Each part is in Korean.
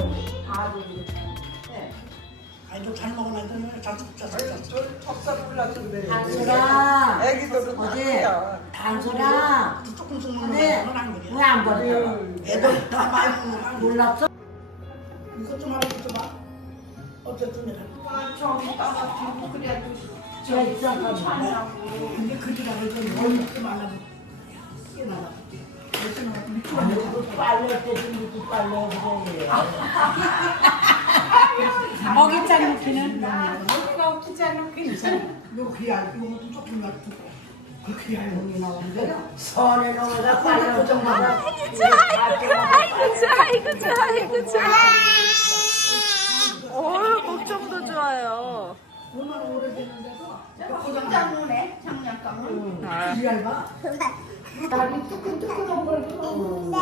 다들 다들 네. 아니 좀잘 먹어놨더니 자식자식자식 저 턱살 몰라서 그래. 단소라. 애기들은 어제 다 단소라. 조금씩 뭐, 근데 먹는 건안 그래 왜 안 버려? 애들 다 많이 먹는 거안 그래 몰랐어? 이것 좀 하고 이것 좀 봐. 어쨌든 내가. 그래. 저기 따가 그래도 제가 입장하고 근데 그지가 그래도 뭘 먹지 말라고 깨나라 먹이잔 놓기는? 먹이잔 놓기는? 놓기야, 이것도 조금만 그렇게 알고 나오는데요? 선에 넘어가 빨래 고정받아. 아이고, 아이고, 아이고, 아이고, 아이고. 어우, 걱정도 좋아요. 얼마나 오래됐는데도 포장장 오네 청량감은 얇아? 날이 뚜끈뚜끈한 걸 또. 네.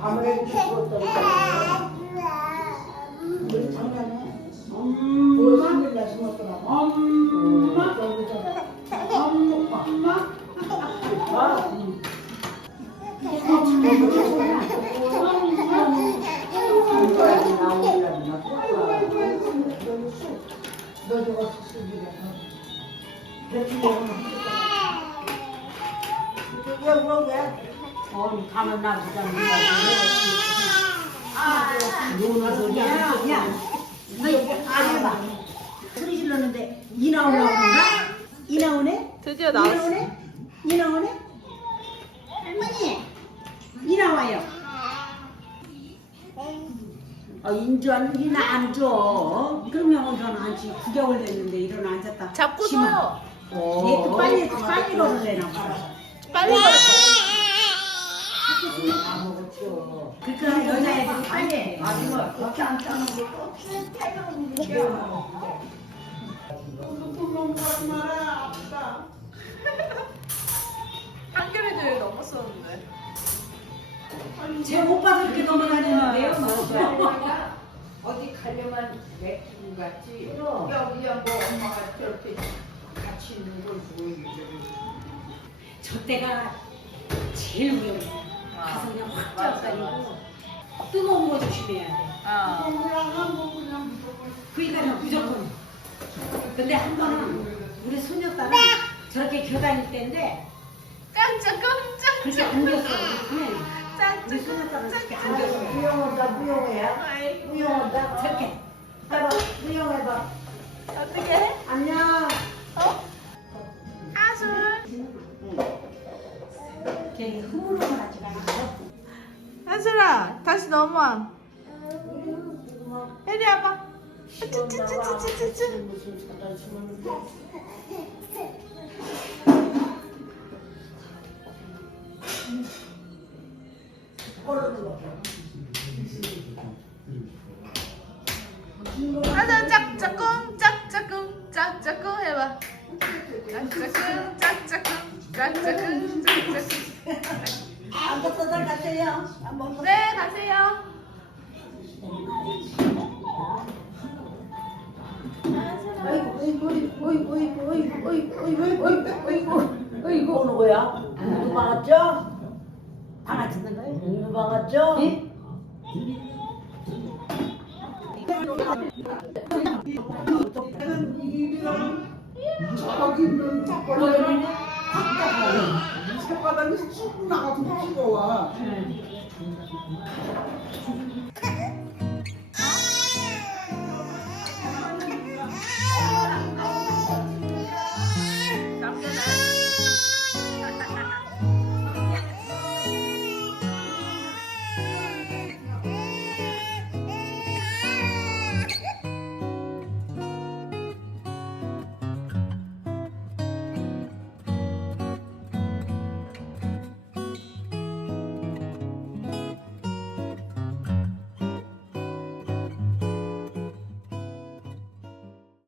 아무래도 죽었다. 야, 너 이거 안 해봐. 소리 질렀는데 이 나오려고 그런가? 이 나오네? 드디어 이 나왔어 나오네? 이 나오네? 이 나와요. 어, 인전 이나 안 줘. 그러면 저는 한지 9개월 됐는데 일어나 앉았다. 잡고 심어. 서요 얘 또 빨리 빨리 걸으려나 보다. 빨리 걸어. 그러니까 여자애들이 빨리 해. 그렇게 안 짜는 거. 한결이도 넘었었는데 제 오빠도 이렇게 넘어다니는데요. 어디 가려면 맥주 같지. 여기야 뭐 엄마가 저렇게 같이 있는 걸 보이게. 저 때가 제일 위험해. 가서 그냥 확 쪄다니고 뜨거운 거 조심해야 돼. 아. 그러니까 무조건. 근데 한 번은 우리 소녀딸은 저렇게 겨다닐 때인데 깜짝 깜짝 그렇게 안겼어. 우리 신났다가 무용 안녕하세요. 하자 짝짝꿍 짝짝꿍 짝짝꿍 해봐 짝짝꿍 짝짝꿍 짝짝꿍 짝짝꿍 앉아서들 가세요. 네 가세요 어이구 어이구 어이구 어이구 어이구 어이구 어이구 어이구 어이구 이거 오는 거야? 누구 방았죠? 다 맞췄는 거야? 누구 방았죠? 얘는 입이랑 저기 있는 턱걸이는 새바닥이 쑥 나가서 찍어와.